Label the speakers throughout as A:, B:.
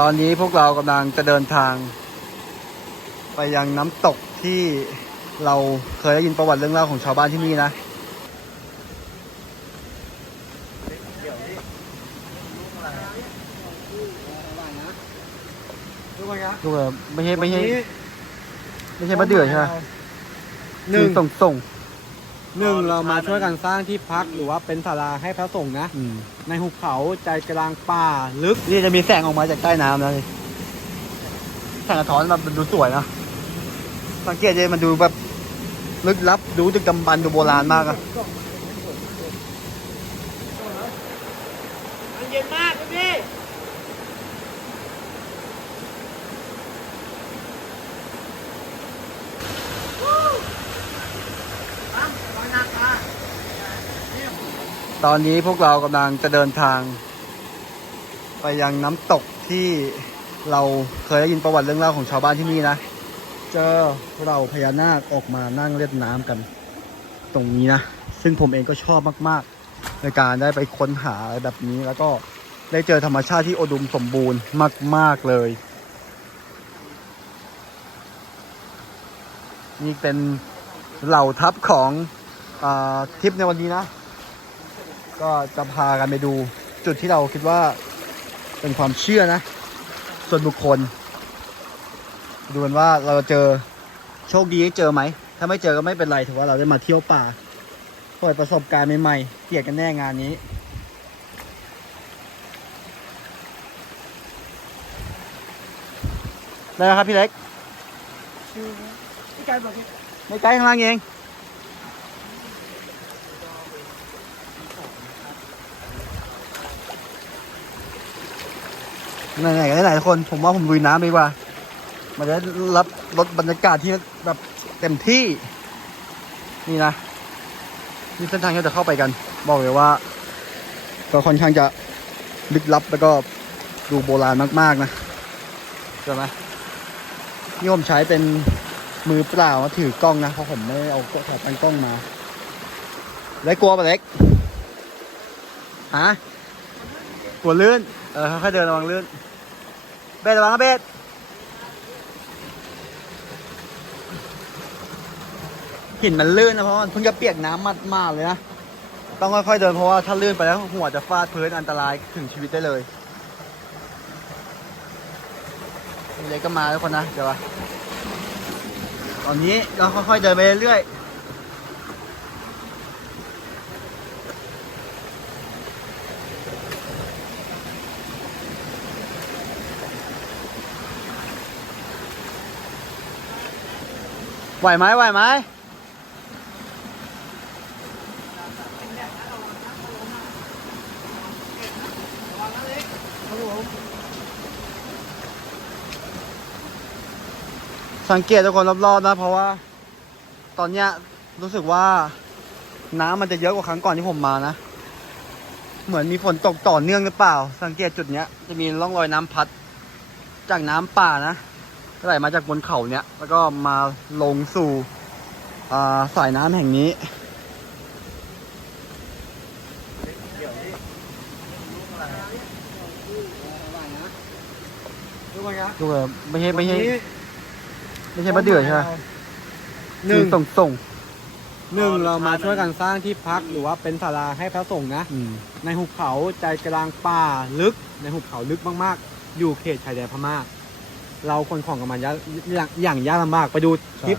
A: ตอนนี้พวกเรากำลังจะเดินทาง ไปยังน้ำตกที่เราเคยได้ยินประวัติเรื่องเล่าของชาวบ้านที่นี่นะ
B: ดูกันครับ
A: ดูแบบไม่ใช่ไม่ใช่ไม่ใช่มะเดื่อใช่ไหม
B: หนึ่ง
A: ส่งส่ง
B: หนึ่งเรามาช่วยกันสร้างที่พักหรือว่าเป็นศาลาให้พระสงฆ์นะ
A: อืม
B: ในหุบเขาใจกลางป่าลึก
A: นี่จะมีแสงออกมาจากใต้น้ำแล้วนี่แสงกระท้อนแบบมันดูสวยนะสังเกตเลยมันดูแบบลึกลับดูดึกดำบรรพ์ดูโบราณมากอะ
B: มันเย็นมากพี่
A: ตอนนี้พวกเรากำลังจะเดินทาง ไปยังน้ำตกที่เราเคยได้ยินประวัติเรื่องเล่าของชาวบ้านที่นี่นะ เจอเราพญานาคออกมานั่งเล่นน้ำกัน ตรงนี้นะ ซึ่งผมเองก็ชอบมากๆ ในการได้ไปค้นหาแบบนี้แล้วก็ได้เจอธรรมชาติที่อุดมสมบูรณ์มาก ๆ เลย นี่เป็นเหล่าทัพของอทริปในวันนี้นะ ก็จะพากันไปดูจุดที่เราคิดว่าเป็นความเชื่อนะ ส่วนบุคคล ดูกันว่าเราจะเจอโชคดีให้เจอไหม ถ้าไม่เจอก็ไม่เป็นไรถือว่าเราได้มาเที่ยวป่าเปิดประสบการณ์ใหม่ๆเกลียดกันแน่งานนี้ได้แล้วครับพี่เล็ก
B: พี่การบอกพี่
A: ไม่ไกลข้างล่างเอง ไหนๆกันหลายคนผมว่าผมลุยน้ำดีกว่า มันจะรับรสบรรยากาศที่แบบเต็มที่ นี่นะนี่เส้นทางที่เราจะเข้าไปกัน บอกเลยว่า ก็ค่อนข้างจะลึกลับแล้วก็ดูโบราณมาก ๆ นะใช่ไหมนี่ผมใช้เป็นมือเปล่าถือกล้องนะ เพราะผมไม่เอาขาตั้งกล้องมาเล็กกลัวปะเล็กฮะกลัวลื่น เออค่อยๆเดินระวังลื่น เบสระวังนะเบสหินมันลื่นนะเพราะมันเพิ่งจะเปียกน้ำมัดมากเลยนะ ต้องค่อยๆเดินเพราะว่าถ้าลื่นไปแล้วหัวจะฟาดพื้นอันตรายถึงชีวิตได้เลยเล็กก็มาทุกคนนะเดี๋ยววะตอนนี้เราค่อยๆเดินไปเรื่อยๆ ไหวไหมไหวไหมสังเกตทุกคนรอบๆนะ เพราะว่า ตอนเนี้ยรู้สึกว่า น้ำมันจะเยอะกว่าครั้งก่อนที่ผมมานะ เหมือนมีฝนตกต่อเนื่องหรือเปล่า สังเกตจุดเนี้ย จะมีร่องรอยน้ำพัด จากน้ำป่านะ ไหลมาจากบนเขาเนี้ยแล้วก็มาลงสู่อ่าสายน้ำแห่งนี้
B: ดูกันครับ
A: ดูแบบไม่ใช่ไม่ใช่ไม่ใช่มะเดื่อใช่ไหม
B: หนึ่ง
A: ส่งส่ง
B: หนึ่งเรามาช่วยกันสร้างที่พักหรือว่าเป็นศาลาให้พระสงฆ์นะ
A: อืม
B: ในหุบเขาใจกลางป่าลึกในหุบเขาลึกมากๆ อยู่เขตชายแดนพม่า เราคนของกันมาอย่างอย่างอย่างยากลำบากไปดูคลิป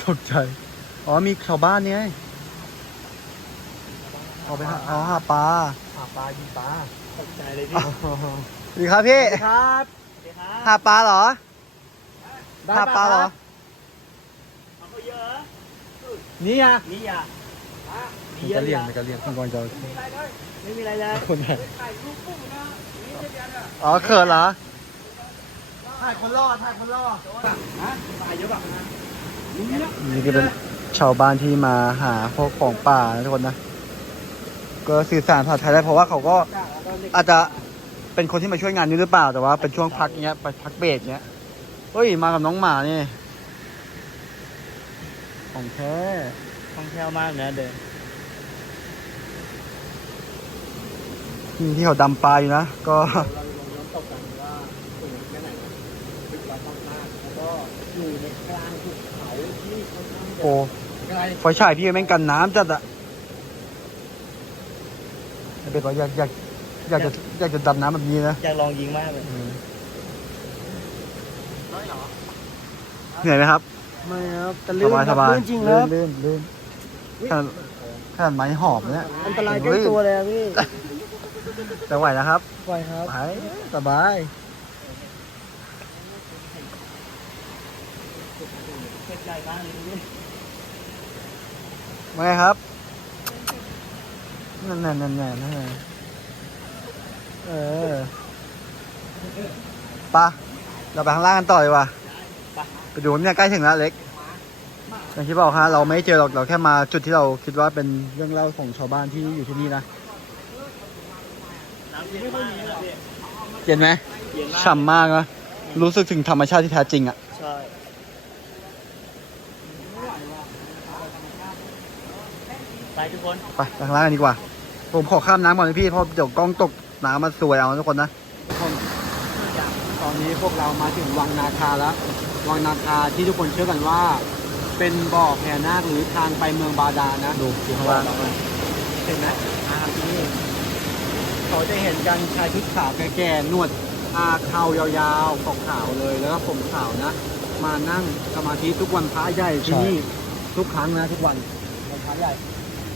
A: ตกใจ อ๋อมีชาวบ้านเนี่ยเอาไปหาอ๋อหาปลา
B: หาปลายิงปลาตกใจเลยพี่
A: สวัสดีครับพี่
B: ครับสวัสดีครั
A: หาปลาเหรอ
B: ได้
A: หาปลาเหรอ
B: นี่อะ
C: นี่อะ
A: มันจะเลี่ยงมันจะเลี่ยงคุณกรจะ
C: ไม่มีอะไรเลย
A: คนไหนอ๋อเขินเหรอ
B: ถ่ายคนรอดถ่ายคนรอด
C: ฮะตายเยอะแบบนั้น
A: นี่ก็เป็นชาวบ้านที่มาหาพวกของป่านะทุกคนนะ ก็สื่อสารภาษาไทยได้เพราะว่าเขาก็อาจจะเป็นคนที่มาช่วยงานนี้หรือเปล่าแต่ว่าเป็นช่วงพักเงี้ยไปพักเบรกเงี้ยเฮ้ยมากับน้องหมานี่ของแท้
C: ท่องเที่ยวมากนะเดิน
A: นี่ที่เขาดำปลาอยู่นะ ก็
B: เราลองย้อนตกกันว่าสูงแค่ไหนนะลึกไว้มากๆแล้วก็อยู่ในกลางภูเขาที่ค่อนข้างจะ
A: โอ้
B: ไกล
A: ไฟฉายพี่แม่งกันน้ำจัดอะไอ้เบ็ดว่าอยากอยากอยากจะอยากจะดำน้ำแบบนี้นะ
C: อยากลองยิงมากเลย
A: เหนื่อยไหมครับ
C: ไม่ครับแต่
A: ส
C: ลื่น
A: บาย
C: ค
A: ส
C: รับบา
A: ย
C: ลื่นจริงครับ
A: ลื่นลื่นขนาดขนาดไม้หอบเนี่ย
C: อันตรายใกล้ตัวเลยอะพี่
A: แต่ไหวนะครับ
C: ปล่อยครับ
A: ไปสบาย
C: ใหญ่มากเลยพี่
A: มาไงครับ นั่นนั่นนั่นนั่นนั่นเออไปะเราไปข้างล่างกันต่อดีกว่าไปดูเนี่ยใกล้ถึงแล้วเล็กอย่างที่บอกฮะเราไม่เจอหรอกเราแค่มาจุดที่เราคิดว่าเป็นเรื่องเล่าของชาวบ้านที่อยู่ที่นี่นะ
C: น้ำ เย็นมากเลยนะพี่
A: เย็นไหม
C: เย็นมาก
A: ฉ่ำมากนะรู้สึกถึงธรรมชาติที่แท้จริงอะ
C: ใช่ไปทุกคน
A: ไปไปข้างล่างกันดีกว่า ผมขอข้ามน้ำก่อนนะพี่เพราะเดี๋ยวกล้องตกน้ำมาสวยเอาทุกคนนะ
B: ทุกคนตอนนี้พวกเรามาถึงวังนาคาแล้ว วังนาคาที่ทุกคนเชื่อกันว่า เป็นบ่อพญานาคหรือทางไปเมืองบาดาลนะ
A: ดูดูข้างล่าง
B: เห็นไหมอ่าที่นี่ เขาจะเห็นกันชายชุดขาวแก่ๆหนวดอาเข่ายาวๆขาวๆเลยแล้วก็ผมขาวนะ มานั่งสมาธิทุกวันพระใหญ่ที่นี่ทุกครั้งนะทุกวันวันพระใหญ่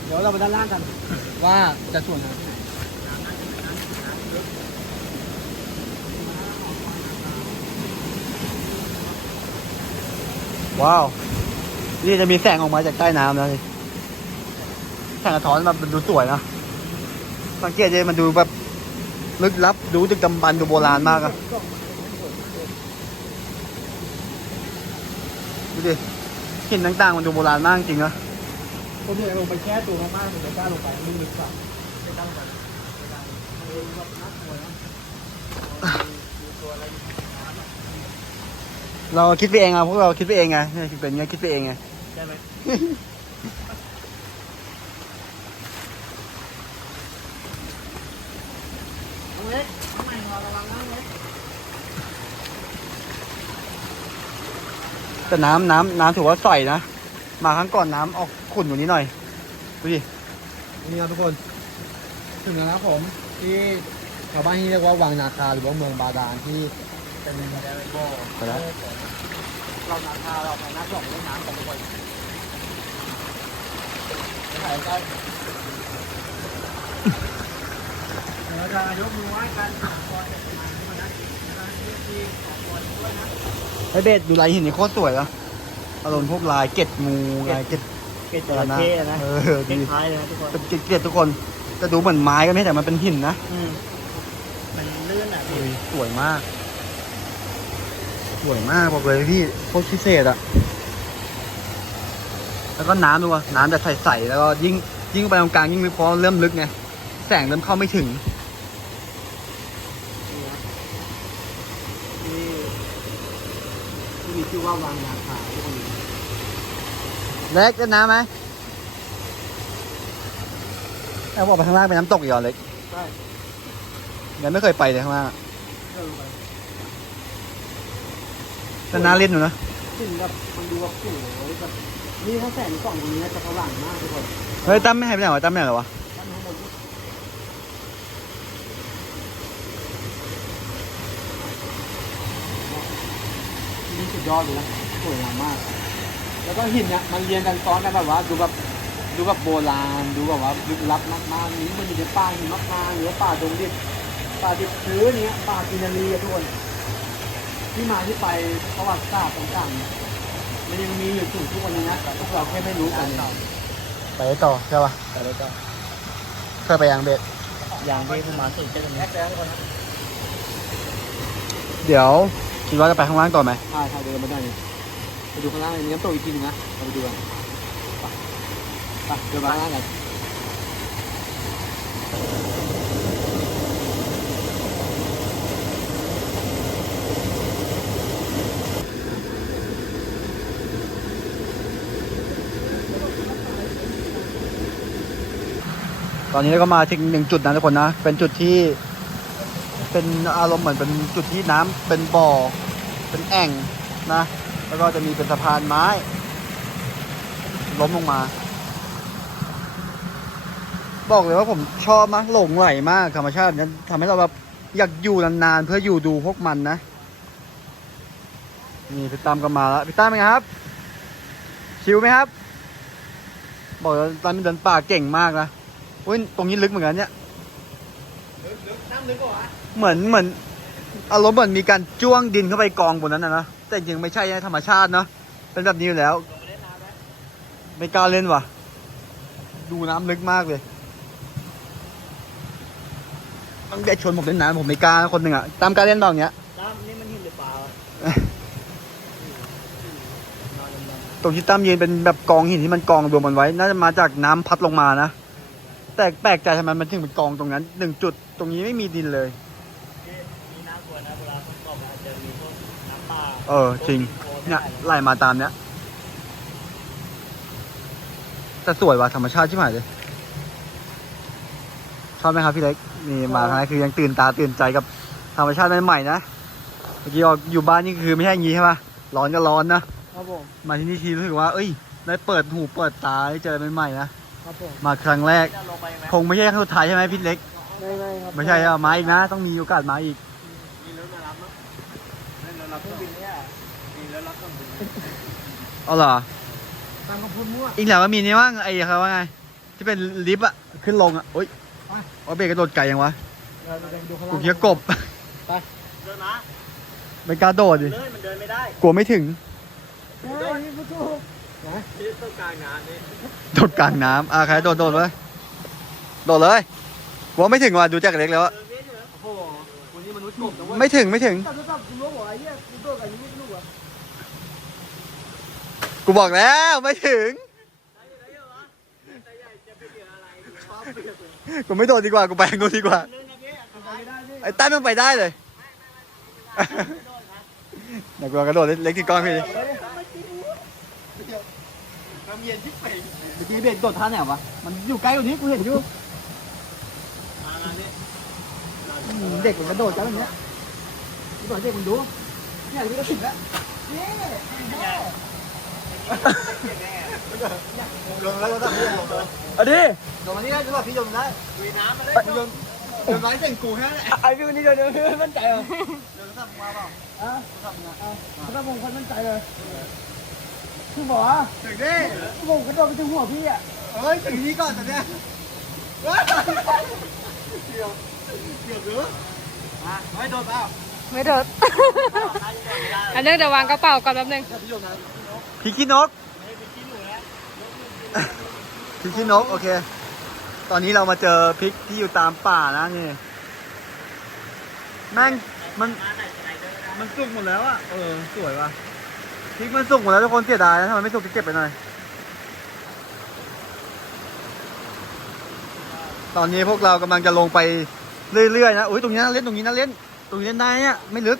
B: เดี๋ยวเราไปด้านล่างกัน ว่าจะส่วนไหนที่ไหน
A: ว้าว นี่จะมีแสงออกมาจากใต้น้ำนะแสงกระท้อนมาดูสวยนะ สังเกตเลยมันดูแบบลึกลับดูดึกดำบรรพ์ดูโบราณมากอะดูดิหินต่างๆมันดูโบราณมากจริงนะ
B: ผมอยากลงไปแช่ตัวมากๆผมไม่กล้าลงไปมันลึกกว่าไม่กล้าลงไป
A: เราคิดไปเองอะพวกเราคิดไปเองไงเนี่ยเป็นไงคิดไปเองไง
C: ได้ไหม น้องเล็กน้องใหม่รอระวังน้องเล็ก
A: แต่น้ำน้ำน้ำถือว่าใสนะ มาครั้งก่อนน้ำออกขุ่นกว่านี้หน่อย ดูดิ
B: นี่ครับทุกคน ถึงแล้วนะครับผมที่ชาวบ้านที่เรียกว่าวังนาคาหรือว่าเมืองบาดาลที่เป็นบ่อ
A: ไปแล้ว
B: เรานาคาเราไปน้ำสองเล่นน้ำกันทุกคนไปถ่ายใกล้
C: เราจะยกมือไหว้กันก่อน
A: ไอเบสดูลายหินนี่โคตรสวยนะอารมณ์พวกลายเกล็ดงูลายเกล็ด
C: เกจระเข้นะ
A: เออ
C: ค
A: ดี
C: ล้ายๆเลยนะทุกคน
A: เป็นเกล็ดๆทุกคนจะดูเหมือนไม้ก็ไม่ใช่แต่มันเป็นหินนะ
C: อืมมันลื่นอะพี่
A: อุ้ยสวยมาก สวยมากบอกเลยพี่โคตรพิเศษอะแล้วก็น้ำดูว่าน้ำจะใสๆแล้วก็ยิ่งยิ่งไปตรงกลางยิ่งลึกเพราะเริ่มลึกไงแสงเริ่มเข้าไม่ถึง
B: ที่มีชื่อว่าวังนาคาทุกคน
A: เล็กเล่นน้ำไหมแอบบอกไปข้างล่างเป็นน้ำตกอีกเหรอเล็ก
B: ใช่
A: ยังไม่เคยไปเลยข้างล่างอะ
B: เออไป
A: แต่น่าเล่นอยู่นะ
B: ขึ้นแบบมันดูแบบสวยแบบนี่ถ้าแสงส่องตรงนี้นะจะสว่างมากทุกคน
A: เฮ้ยตั้มไม่ให้ไปไหนวะตั้มไม่ไหนเหรอวะ
B: ด้านข้างบนนี่สุด ยอดเลยนะสวยงามมาก แล้วก็หินเนี่ยมันเรียงกันซ้อนกันแบบว่าดูแบบดูแบบโบราณดูแบบว่าลึกลับมากๆนี่มันอยู่ในป่าหินมากๆหรือว่าป่าดงดิบป่าดิบชื้นเนี้ยป่ากินนารีอะทุกคนที่มาที่ไปประวัติศาสตร์ต่างๆเนี่ยมันยังมีอยู่ถึงทุกวันนี้นะแต่พวกเราแค่ไม่รู้กัน
A: ไปต่อใช่ปะ
C: ไปเลยจ้ะ
A: เคยไปยังเบส
C: อย่างที่ผมมาสุดก็จะมี
A: เดี๋ยว คิดว่าจะไปข้างล่างต่อไหม
B: ใช่ใช่เดินมาได้นี่ไปดูข้างล่างมีน้ำตกอีกทีหนึงนะเราไปดูกันไปไปเดินมาข้างล่างกัน
A: ตอนนี้เราก็มาถึงหนึ่งจุดนะทุกคนนะ เป็นจุดที่ เป็นอารมณ์เหมือนเป็นจุดที่น้ำเป็นบ่อ เป็นแอ่งนะ แล้วก็จะมีเป็นสะพานไม้ ล้มลงมา บอกเลยว่าผมชอบมากหลงไหลมากธรรมชาตินั้นทำให้เราแบบอยากอยู่นานๆเพื่ออยู่ดูพวกมันนะนี่พี่ตั้มก็มาแล้วพี่ตั้มเป็นไงครับ ชิวไหมครับ บอกเลยตอนนี้เดินป่าเก่งมากนะอุ้ยตรงนี้ลึกเหมือนกันเนี่ย ลึก
C: น้ำลึกกว่า
A: เหมือนเหมือนอารมณ์เหมือนมีการจ้วงดินเข้าไปกองบนนั้นนะนะแต่จริงไม่ใช่นะธรรมชาติเนาะเป็นแบบนี้อยู่แล้ว
C: ลงไปเล่นน้ำไหม
A: ไม่กล้าเล่นว่ะ ดูน้ำลึกมากเลยต้องเด็ดชวนผมเล่นน้ำผมไม่กล้านะคนหนึ่งอะตามการเล่นตอนเนี้ย
C: น้ำนี่มันหินหรือเปล่า
A: ตรงที่ตั้มยืนเป็นแบบกองหินที่มันกองรวมกันไว้ น่าจะมาจากน้ำพัดลงมานะ แต่แปลกใจทำไมมันถึงเป็นกองตรงนั้นหนึ่งจุด ตรงนี้ไม่มีดินเลย
C: นี่น่ากลัวนะเวลาฝนตกนะจะมีพวกน้ำป่า
A: เออ จริง เนี่ยไล่มาตามเนี้ยแต่สวยว่ะธรรมชาติชิบหายเลย ชอบไหมครับพี่เล็กนี่มาครั้งแรกคือยังตื่นตาตื่นใจกับธรรมชาติใหม่ๆนะเมื่อกี้ออกอยู่บ้านนี่คือไม่ใช่อย่างงี้ใช่ปะร้อนก็ร้อนนะ
C: ครับผม
A: มาที่นี่ทีรู้สึกว่า เอ้ย ได้เปิดหูเปิดตาได้เจออะไรใหม่ๆนะ
C: ครับผม
A: มาครั้งแรก
C: จะลงไปไหม
A: คงไม่ใช่ครั้งสุดท้ายใช่ไหมพี่เล็ก
C: ไม่ไม่ครับ
A: ไม่ใช่อะมาอีกนะ ต้องมีโอกาสมาอีก
C: มีรถมารับมั้งนั่นรถรับเครื่องบินเนี่ยมีรถรับ เครื่องบิน
A: เอาเหรอ
C: ตามคำพูดมั่ว
A: อีกแล้วก็มีนี่ว่างไอ้เขาว่าไง ที่เป็นลิฟต์อะขึ้นลงอะโอ๊ย
C: ไป
A: เอาเบรกกระโดดไกลยังวะ
C: เราจะไปดูข้างล่าง
A: กูเคี้ยวกบ
C: เดินมา
A: ไม่กล้าโดดดิ
C: เลยมันเดินไม่ได้
A: กลัวไม่ถึง
C: เฮ้ยนี่พูดถูกนะนี่ต้องกลางงานนี่
A: โดดกลางน้ำอะใครโดดโดดเลยโดดเลยกลัวไม่ถึงว่ะดูจากเล็กแล้วอะ
C: เดินไม่ถึงโอ้โหวันนี้มนุษย์กบนะเว้ย
A: ไม่ถึงไม่ถึง
C: แต่ถ้าคุณรู้บอกไอ้เหี้ยคุณโดนกับอย่างนี้ไม่รู้อะ
A: กูบอกแล้วไม่ถึง
C: กู
A: ไม่โดดดีกว่า กูไปงูนดีกว่า
C: ไมได้พี่
A: ไอ้ตั้นมันไปได้เลยเดี๋ยกูลองกระโดดเล็กที่ก้อนพี่ดิ
C: เย็นที่ไป
A: เมื่อกี้เบรกโดดท่าไหนวะ มันอยู่ใกล้กว่านี้กูเห็นอยู่เด็กมันกระโดดกันแบบเนี้ย
C: กูบอกเด็กมึงดูเนี่ยนี่ก็ถึงแล้วนี่
A: ลงแล้วก็ต้องลง
C: เอาดิ
A: ลงมานี่ได้หรือเปล่าพี่ลงได้
C: ลุยน้ำมาเลย
A: กูโยนโยนไม้เส้นกูแค่นั้นแหละ
C: ไอ้พี่วันนี้เดินเดินมั่นใจเหรอ
A: เดินทำมาเปล่า
C: อะอะถ้าผมคนมั่นใจเลยคือบอกว่า
A: ถึงดิ
C: ผมกระโดดไปถึงหัวพี่อะ
A: เฮ้ยถึงนี้ก่อนตอนเนี้ยเฮ้ยเดี๋ยวเดี๋ยวหรือ
C: ไม่โดนเปล่า
D: ไม่โดดอันนึงเดี๋ยววางกระเป๋าก่อนแป๊บนึง
A: พีขี้นกพีขี้นก โอเค ตอนนี้เรามาเจอพริกที่อยู่ตามป่านะนี่ แม่งมัน มันสุกหมดแล้วอะเออ สวยว่ะพริกมันสุกหมดแล้วทุกคนเสียดายนะทำไมไม่สุกไปเก็บไปหน่อย ตอนนี้พวกเรากำลังจะลงไปเรื่อยๆนะ อุ้ยตรงนี้น่าเล่นตรงนี้น่าเล่น ตรงนี้เล่นได้เนี่ยไม่ลึก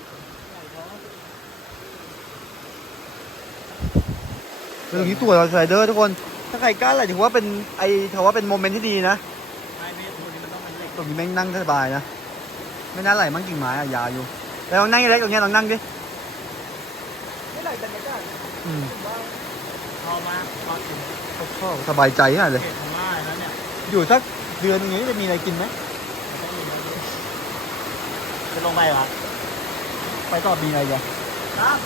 A: ตรงนี้สวยสไลเดอร์ทุกคน ถ้าใครกล้าไหลถือว่าเป็นไอถือว่าเป็นโมเมนต์ที่ดีนะ
C: ไม่ไม่ตัวนี้มันต้องเป็นเหล็ก
A: ตรงนี้แม่งนั่งสบายนะ ไม่น่าไหลมั่งกิ่งไม้อะยาวอยู่ แล้วลองนั่งเล็กตรงเนี้ยลองนั่งดิ
C: ไม่ไหลแต่ไม่ได้
A: อืม
C: พอมาพอถึง
A: ชอบสบายใจขนาดเลย
C: เขตพม่าแล้วเนี่ย
A: อยู่สักเดือนอย่างนี้จะมีอะไรกินไหม
C: จะลงไปเหรอ
A: ไปต่อมีอะไรกัน
C: ครับ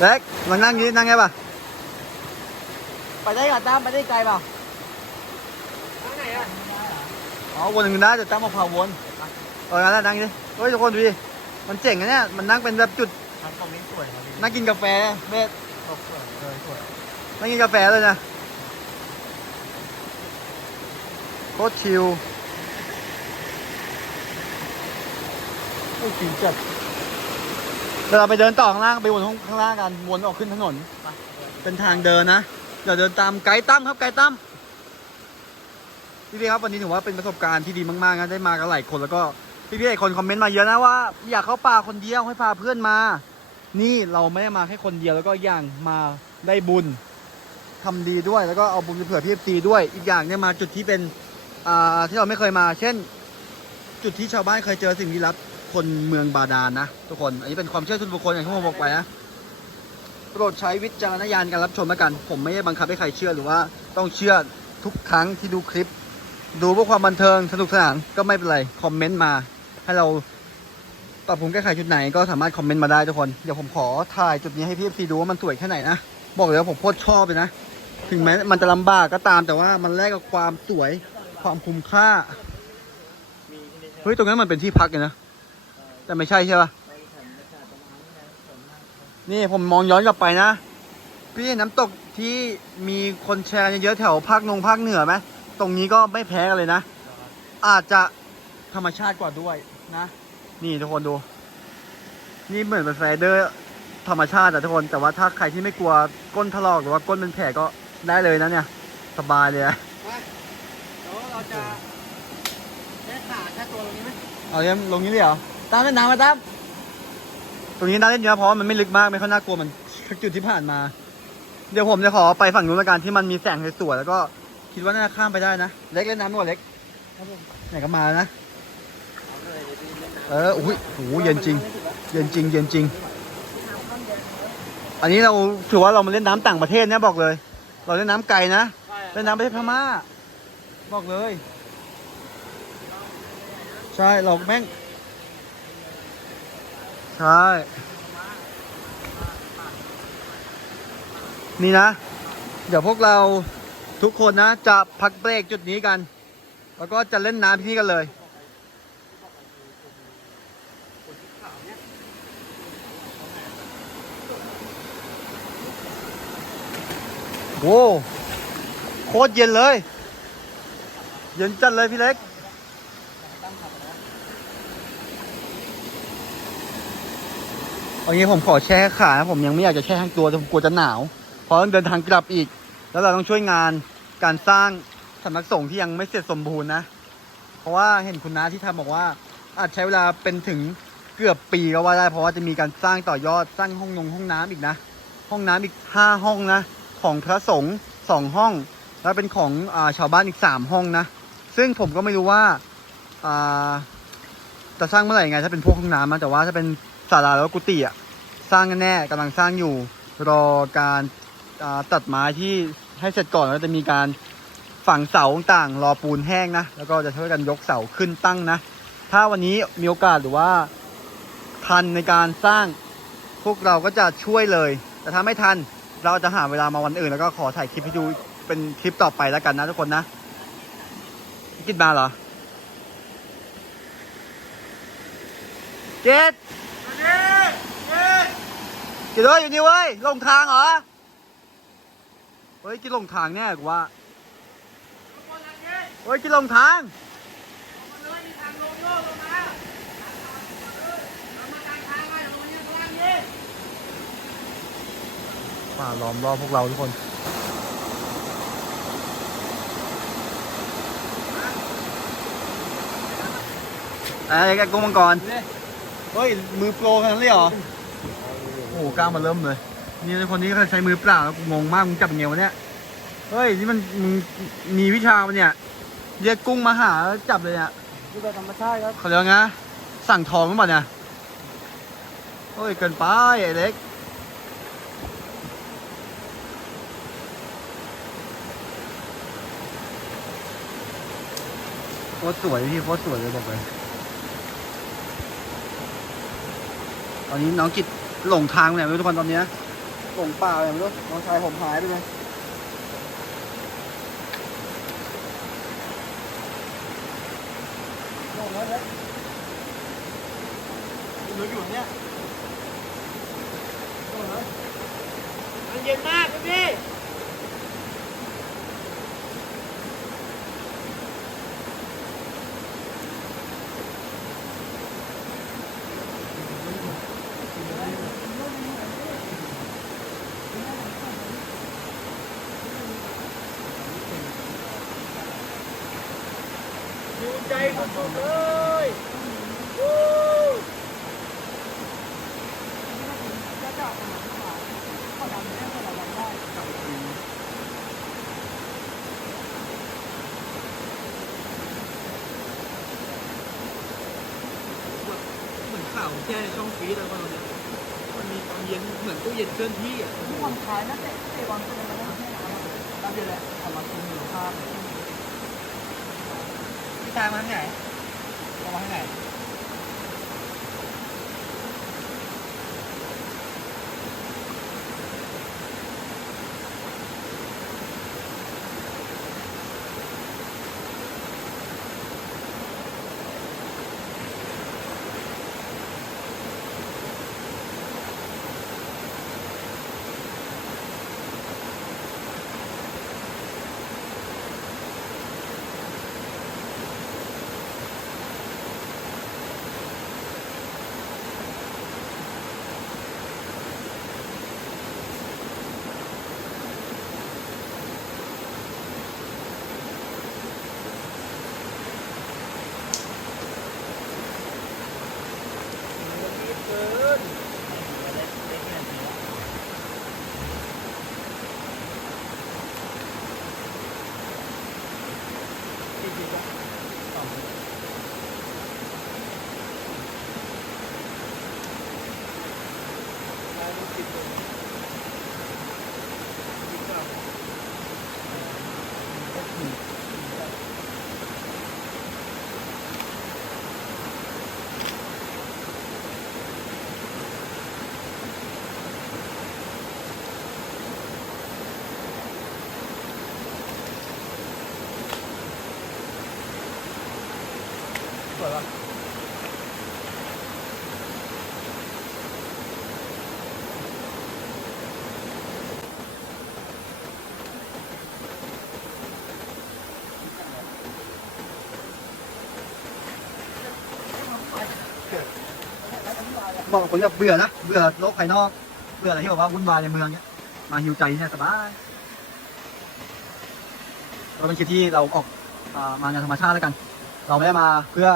A: เล็กลองนั่งดินั่งไงปะ
C: ไปได้ก่อนตามไปได้ไกลเปล่าทางไหนอะ
A: อ๋อวนหนึ่งได้จะตั้งมาพาวนเอองั้นแหละนั่งดิเฮ้ยทุกคนดูดิมันเจ๋งนะเนี่ยมันนั่งเป็นแบบจุด
C: ทางตรงนี้สวยครับพี่
A: นั่งกินกาแฟเบส
C: ตกสวยเออสวย
A: นั่งกินกาแฟเลยนะโคตรชิลโอ้ยชิลจัดเวลาไปเดินต่อข้างล่างไปวนข้างล่างกันวนออกขึ้นถนน เป็นทางเดินนะ เดี๋ยวเดินตามไกด์ตั้มครับไกด์ตั้มพี่พี่ครับวันนี้ถือว่าเป็นประสบการณ์ที่ดีมากๆนะได้มากันหลายคนแล้วก็พี่พี่หลายคนคอมเมนต์มาเยอะนะว่าอยากเข้าป่าคนเดียวให้พาเพื่อนมา นี่เราไม่ได้มาแค่คนเดียวแล้วก็อย่างมาได้บุญทำดีด้วยแล้วก็เอาบุญไปเผื่อพี่ตีด้วย อีกอย่างเนี่ยมาจุดที่เป็นอ่าที่เราไม่เคยมา เช่น จุดที่ชาวบ้านเคยเจอสิ่งลี้ลับคนเมืองบาดาลนะทุกคน อันนี้เป็นความเชื่อส่วนบุคคลอย่างที่ผมบอกไปนะ โปรดใช้วิจารณญาณการรับชมแล้วกัน ผมไม่ได้บังคับให้ใครเชื่อหรือว่าต้องเชื่อทุกครั้งที่ดูคลิป ดูเพื่อความบันเทิงสนุกสนานก็ไม่เป็นไรคอมเมนต์มาให้เราปรับปรุงแก้ไขจุดไหนก็สามารถคอมเมนต์มาได้ทุกคน เดี๋ยวผมขอถ่ายจุดนี้ให้พี่เอฟซีดูว่ามันสวยแค่ไหนนะ บอกเลยว่าผมโคตรชอบเลยนะ ถึงแม้มันจะลำบากก็ตามแต่ว่ามันแลกกับความสวยความคุ้มค่า เฮ้ย ตรงนั้นมันเป็นที่พักเลยนะ แต่ไม่ใช่ใช่ปะ นี่ผมมองย้อนกลับไปนะ พี่เห็นน้ำตกที่มีคนแชร์เยอะๆแถวภาคนงภาคเหนือไหมตรงนี้ก็ไม่แพ้กันเลยนะ อาจจะธรรมชาติกว่าด้วยนะ นี่ทุกคนดู นี่เหมือนเป็นไฟเดอร์ธรรมชาติอะทุกคน แต่ว่าถ้าใครที่ไม่กลัวก้นถลอกหรือว่าก้นเป็นแผลก็ได้เลยนะเนี่ย สบายเลยอะ
C: เดี๋ยวเราจะแค่ขาแค่ตัวตรงนี้ไหม
A: เอาเนี้ยลงนี้เลยเหรอตามเล่นน้ำมาตามต รงนี้น่าเล่นเยอะเพราะว่ามันไม่ลึกมากไม่ค่อยน่ากลัวมันจุดที่ผ่านมา เดี๋ยวผมจะขอไปฝั่งนู้นละกันที่มันมีแสงสวยๆแล้วก็คิดว่าน่าจะข้ามไปได้นะ เล็กเล่นน้ำหน่อยเล็กไหนก็มานะ เอออุ้ยโหเย็นจริง เย็นจริง เย็นจริง อันนี้เราถือว่าเรามาเล่นน้ำต่างประเทศเนี่ยบอกเลย เราเล่นน้ำไกลนะเล่นน้ำประเทศพม่า บอกเลย ใช่เราแม่ง ใช่ นี่นะ เดี๋ยวพวกเราทุกคนนะ จะพักเบรกจุดนี้กัน แล้วก็จะเล่นน้ำที่นี่กันเลย โว้โคตรเย็นเลย เย็นจัดเลยพี่เล็ก เอางี้ผมขอแช่ขานะผมยังไม่อยากจะแช่ทั้งตัวแต่ผมกลัวจะหนาว เพราะต้องเดินทางกลับอีก แล้วเราต้องช่วยงานการสร้างสำนักสงฆ์ที่ยังไม่เสร็จสมบูรณ์นะ เพราะว่าเห็นคุณน้าที่ทำบอกว่า อาจใช้เวลาเป็นถึงเกือบปีก็ว่าได้ เพราะว่าจะมีการสร้างต่อยอดสร้างห้องนงห้องน้ำอีกนะ ห้องน้ำอีกห้าห้องนะ ของพระสงฆ์สองห้อง แล้วเป็นของอาชาวบ้านอีกสามห้องนะ ซึ่งผมก็ไม่รู้ว่าอ่าจะสร้างเมื่อไหร่ไง ถ้าเป็นพวกห้องน้ำนะแต่ว่าถ้าเป็น ศาลาแล้วกุฏิอะสร้างแน่กำลังสร้างอยู่ รอการตัดไม้ที่ให้เสร็จก่อนแล้วจะมีการฝังเสาต่างรอปูนแห้งนะแล้วก็จะช่วยกันยกเสาขึ้นตั้งนะ ถ้าวันนี้มีโอกาสหรือว่าทันในการสร้างพวกเราก็จะช่วยเลย แต่ถ้าไม่ทันเราจะหาเวลามาวันอื่น แล้วก็ขอถ่ายคลิปให้ดูเป็นคลิปต่อไปแล้วกันนะทุกคนนะคิดมาเหรอเจ็ด กินด้วยอยู่นี่เว้ยลงทางเหรอ เฮ้ยกินลงทางแน่กูว่าเฮ้ยกินลงทางป่าล้อมรอบพวกเราทุกคนอะไรกันกุ้งมังกร เฮ้ย มือโปรขนาดนั้นเลยเหรอ โอ้โหกล้ามมาเริ่มเลย นี่คนนี้เขาใช้มือเปล่าแล้วกูงงมากมึงจับยังไงวะเนี่ยเฮ้ยนี่มันมึงมีวิชาปะเนี่ยเรียกกุ้งมาหาแล้วจับเลยอะ
C: ดูแบบธรรมชาติครับ
A: เขาเรียกว่าไงสั่งทองหรือเปล่าเนี่ยเฮ้ยเกินไปไอ้เล็กโคตรสวยพี่โคตรสวยเลยบอกเลยตอนนี้น้องกิจ หลงทางไปไหนไม่รู้ทุกคนตอนเนี้ยหลงป่าไปไหนไม่รู้น้องชายผมหายไปเลยหลงแล้วเนี่ยรู้อยู่เนี่ย
C: มันเย็นมากพี่ อยู่ใจสุดๆเลยวู้
A: รา
C: วแช่ในช่องฟรีซอะไรประมาณเนี้ยมันมีความเย็นเหมือนตู้เย็นเคลื่อนที่อะ
B: ทุกคนขายนะเตะเตะบอลคนละนะครับตามเดียวแหละทำมาคุณมูลค่า พี่ชามมาทางไหนมาทางไหน
A: บอกกับคนแบบเบื่อนะเบื่อโลกภายนอก เบื่ออะไรที่แบบว่าวุ่นวายในเมืองเนี้ยมาฮิวใจเนี่ยสบายเราเป็นคลิปที่เราออกอ่ามาในธรรมชาติแล้วกัน เราไม่ได้มาเพื่อ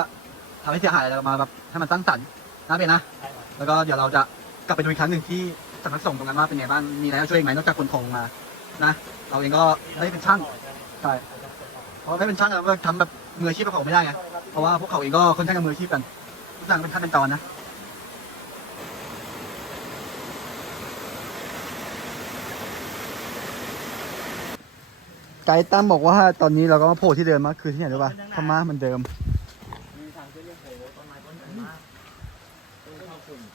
A: ทำให้เสียหายอะไรเรามาแบบให้มันสร้างสรรค์นะเป็นนะ แล้วก็เดี๋ยวเราจะกลับไปดูอีกครั้งหนึ่งที่สำนักส่งฆ์ตรงนั้นว่าเป็นไงบ้างมีอะไรให้ช่วยอีกไหมนอกจากคนของมานะ เราเองก็ได้เป็นช่างใช่เพราะได้เป็นช่างเราก็ทำแบบมืออาชีพกับเขาไม่ได้ไงเพราะว่าพวกเขาเองก็ค่อนข้างจะมืออาชีพกันทุกอย่างเป็นขั้นเป็นตอนนะ ไกด์ตั้มบอกว่าตอนนี้เราก็มาโผล่ที่เดิมมาคือที่ไหนรู้ป่ะพม่าเหมือนเดิม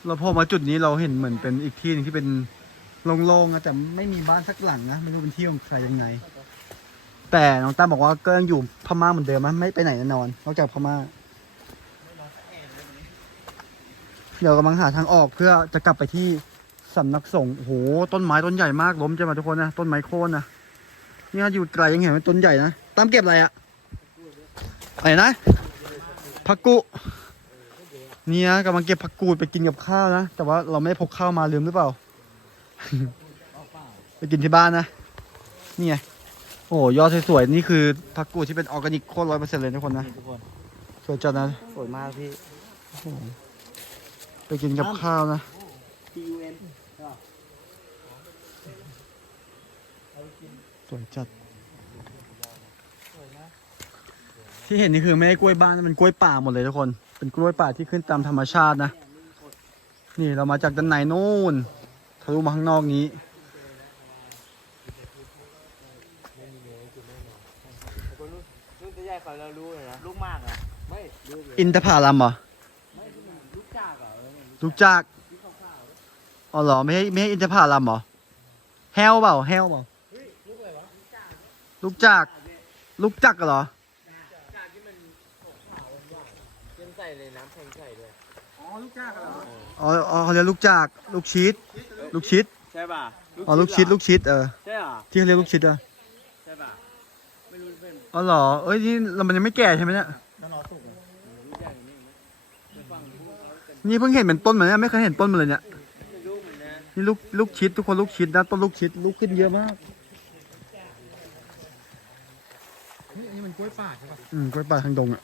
A: เราพอมาจุดนี้เราเห็นเหมือนเป็นอีกที่หนึงที่เป็นโล่งๆนะแต่ไม่มีบ้านสักหลังนะไม่รู้เป็นที่ของใครยังไง แต่น้องตั้มบอกว่าก็ยังอยู่พม่าเหมือนเดิมนะไม่ไปไหนแน่นอนนอกจากพม่าเดี๋ยวกำลังหาทางออกเพื่อจะกลับไปที่สำนักสงฆ์โอ้โหต้นไม้ต้นใหญ่มากล้มจะมาทุกคนนะต้นไม้โค่นนะ เนี่ยอยู่ไกลยังเห็นว่าต้นใหญ่นะตั้มเก็บอะไรอะอะไรนะผักกุเนี่ยกำลังเก็บผักกูดไปกินกับข้าวนะ แต่ว่าเราไม่ได้พกข้าวมาลืมหรือเปล่า ไปกินที่บ้านนะ นี่ไง โอ้โหยอดสวยๆ นี่คือผักกูดที่เป็นออร์แกนิกโคตรร้อยเปอร์เซ็นต์เลยทุกคนนะ
B: ทุกคน
A: สวยจัดนะ
B: สวยมากพี่
A: ไปกินกับข้าวนะ
B: T U N
A: ส วยจัด ที่เห็นนี่คือไม่ได้กล้วยบ้านมันกล้วยป่าหมดเลยทุกคน เป็นกล้วยป่าที่ขึ้นตามธรรมชาตินะ นี่เรามาจากด้านในนู่นทะลุมาข้างนอกนี้
B: ลูกจะใหญ่กว่าเรารู้เลยนะลูกมากอะไม่ลูกเลย
A: อินทผลัมเหรอ
B: ลูกจากอะเออ
A: ลูกจาก อ๋อเหรอ ไม่ใช่ไม่ใช่อินทผลัมเหรอ แฮวเปล่า แฮวเปล่า ลูกจาก ลูกจักรเหรอ
B: ยังใส่เลยน้ำแข็งใส่ด้วย
C: อ๋อ ลูกจ้ากเหรอ
A: อ๋ออ๋อเขาเรียกลูกจาก ลูกชิด ลูกชิด
B: ใช่ป่ะ
A: อ๋อ ลูกชิด ลูกชิด เออ
B: ใช่เหรอ
A: ที่เขาเรียกลูกชิดอะ
B: ใช่ป่ะ ไม่รู้เป็น
A: อ๋อเหรอ เอ้ย นี่เรามันยังไม่แก่ใช่ไหมเนี่ย
B: ลูกใหญ่กว่านี้ไหมไม่ฟังพูดเขาเป็น
A: นี่เพิ่งเห็นเป็นต้นเหมือนเนี่ยไม่เคยเห็นต้นมันเลยเนี่ย
B: ไม่รู้เหมือนกัน
A: นี่ลูกลูกชิดทุกคนลูกชิดนะต้นลูกชิดลูกขึ้นเยอะมาก
C: นี่นี่มัน กล้วยป่าใช่ปะ
A: อืมกล้วยป่าทางดงอะ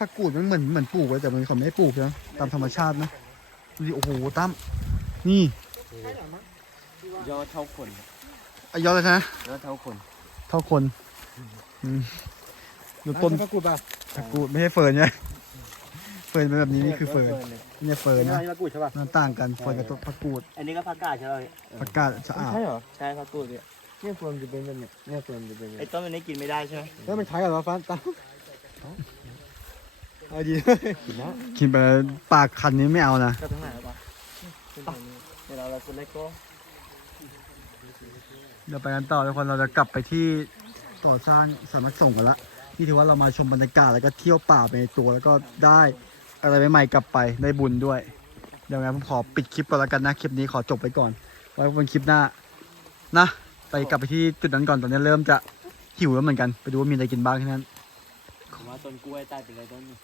A: ผักกูดมันเหมือนเหมือนปลูกไว้แต่มันเขาไม่ได้ปลูกนะตามธรรมชาตินะดูดิโอ้โหตั้มนี่
B: ยอดเท่าคน
A: อายอดเลยนะ
B: ยอดเท่าคน
A: เท่าคนอืมดูต้น
C: ตะกุดป่ะ
A: ผักกูดไม่ใช่เฟิร์นใช่ไหมเฟิร์นเป็นแบบนี้นี่คือเฟิร์น
B: เนี่ย
A: เนี่ยเฟิร์น
B: นี่
A: นะ
B: มะกรูดใช่ป่ะ
A: มันต่างกันเฟิร์นกับต้นผักกูด
B: อันนี้ก็ผักกาดใช่ป่ะ
A: ผักกาดสะอาด
B: ใช่เหรอใช่ผักกูดเนี่ย เนี่ยเฟิร์นจะเป็นแบบเนี้ยเนี่ยเฟิร์นจะเป็นแบบ
C: ไอ้
B: นี้
C: ต้นมันนี้กินไม่ได้ใช่ไหม
B: แล้วมันคล้ายกับว่าฟ้าตาเอาดีกินนะ
A: กินไปปากคันนี้ไม่เอานะ
C: ก็ทั้งไหนแล้วปะเดี๋ยวเราเราจะเล็กก็
A: เดี๋ยวไปกันต่อทุกคนเราจะกลับไปที่ก่อสร้างสำนักสงฆ์กันละนี่ถือว่าเรามาชมบรรยากาศแล้วก็เที่ยวป่าไปในตัวแล้วก็ได้อะไรใหม่ๆกลับไปได้บุญด้วย เดี๋ยวงั้นผมขอปิดคลิปก่อนแล้วกันนะ คลิปนี้ขอจบไปก่อน ไว้บนคลิปหน้านะ ไปกลับไปที่จุดนั้นก่อนตอนนี้เริ่มจะหิวแล้วเหมือนกัน ไปดูว่ามีอะไรกินบ้างที่นั่น
C: ผมว่าต้นกล้วยตายไปเลยต้นนี้